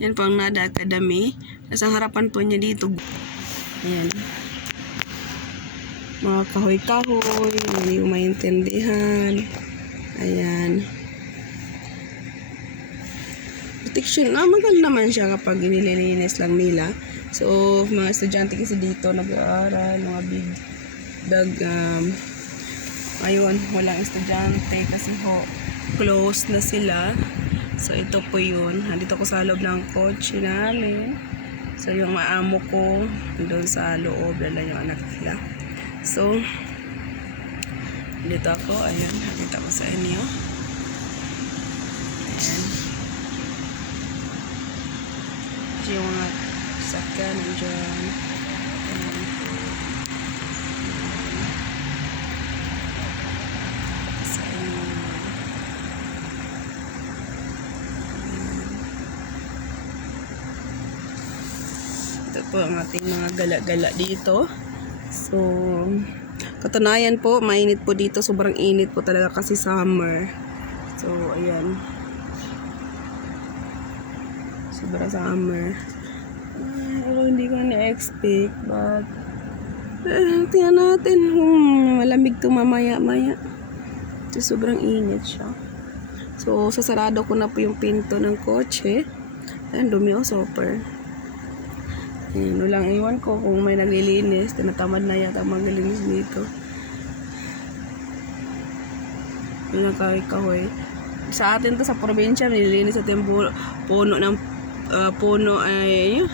Yan po ang Nada Academy. Nasa harapan po niya dito. Ayan. Mga kahoy-kahoy. Hindi ko maintindihan. Ayan. Protection. Maganda naman siya kapag nililinis lang nila. So, mga estudyante kasi dito nag-aaral. Mga ngayon, walang estudyante kasi close na sila. So, ito po yun. Nandito ko sa loob ng kotse namin. So, yung maamo ko, doon sa loob, lala yung anak nila. So, dito ako. Ayan, nakita ko sa inyo. Ayan. Yung mga sakyan dyan. Ayan. Sa inyo. Ito po ang ating mga gala-gala dito. So, katunayan po, mainit po dito. Sobrang init po talaga kasi summer. So, ayan. Sobrang summer. Hindi ko na-expect. But, tingnan natin kung malamig ito mamaya-maya. So, sobrang init siya. So, sasarado ko na po yung pinto ng kotse. Ayan, dumi o super. Ayan, walang iwan ko kung may naglilinis. Tinatamad na yata maglilinis dito. Yung kahoy-kahoy. Sa atin to sa probinsya, nililinis natin puno ng puno ay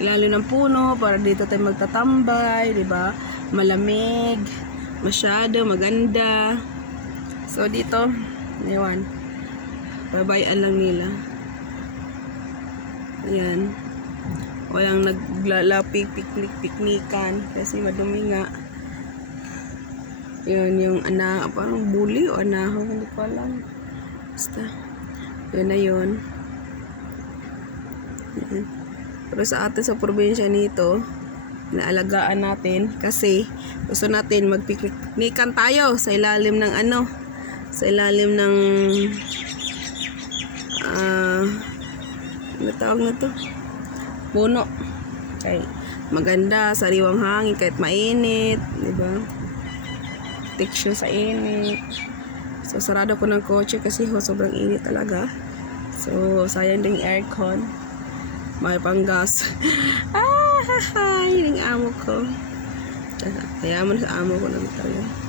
ilalim ng puno para dito tayo magtatambay, di ba? Malamig, masyado maganda. So dito, ewan. Babayaan lang nila. Ayan. Walang naglalapig, piknikan kasi madumi nga. Yun yung parang bully o anahaw, hindi ko alam. Basta, yun na yun. Yan. Pero sa atin sa probinsya nito, naalagaan natin kasi gusto natin magpiknikan tayo sa ilalim ng sa ilalim ng ano tawag na to? Puno. Okay. Maganda, sariwang hangin kahit mainit, di ba? Protection sa init. So, sarado ko ng kotse kasi sobrang init talaga. So, sayang din aircon. May panggas. Hiling amo ko. Kaya mo sa amo ko lang talaga.